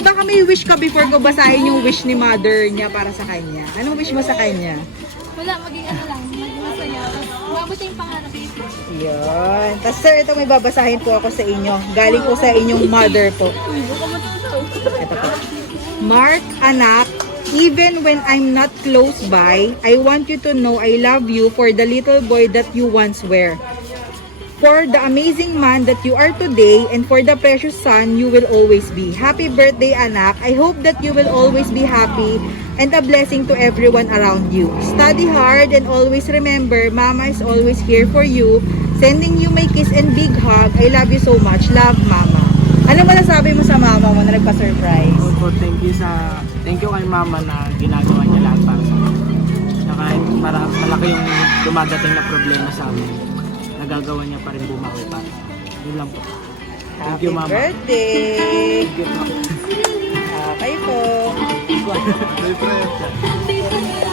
baka may wish ka before ko basahin yung wish ni mother niya para sa kanya. Anong wish mo sa kanya? Wala, maging ano lang, maging masaya. Mabot yung pangarap. Yun. Tapos sir, ito may babasahin po ako sa inyo. Galing po sa inyong mother po. Ito po. Mark, anak, even when I'm not close by, I want you to know I love you for the little boy that you once were. For the amazing man that you are today and for the precious son you will always be. Happy birthday, anak. I hope that you will always be happy and a blessing to everyone around you. Study hard and always remember, Mama is always here for you. Sending you my kiss and big hug. I love you so much. Love, Mama. Ano mo nasabi mo sa mama mo na nagpa-surprise? Opo, thank you kay mama na ginagawa niya lahat para sa amin. Na kahit malaki yung dumadating na problema sa amin, nagagawa niya pa rin bumawi para. Yun lang po. Thank you, mama. Happy birthday! Thank you, mama. Kayo po. May prayer siya.